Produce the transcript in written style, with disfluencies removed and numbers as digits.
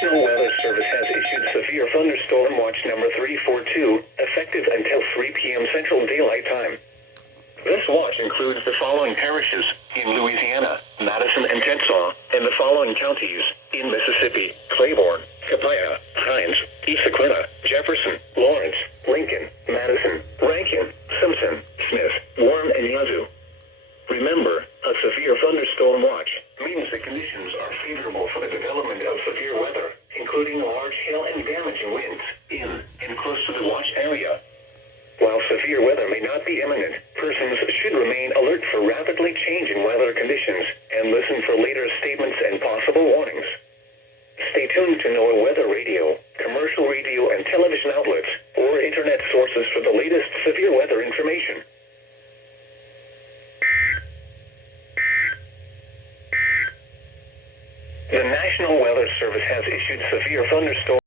National Weather Service has issued severe thunderstorm watch number 342, effective until 3 p.m. Central Daylight Time. This watch includes the following parishes in Louisiana, Madison and Chickasaw, and the following counties in Mississippi: Claiborne, Copiah, Hinds, Issaquah, Jefferson, Lawrence, Lincoln, Madison, Rankin, Simpson, Smith, Warren, and Yazoo. Remember, a severe thunderstorm watch means the conditions are favorable for the development of severe weather, including large hail and damaging winds in and close to the watch area. While severe weather may not be imminent, persons should remain alert for rapidly changing weather conditions and listen for later statements and possible warnings. Stay tuned to NOAA Weather Radio, commercial radio and television outlets, or internet sources for the latest severe weather information. The National Weather Service has issued severe thunderstorm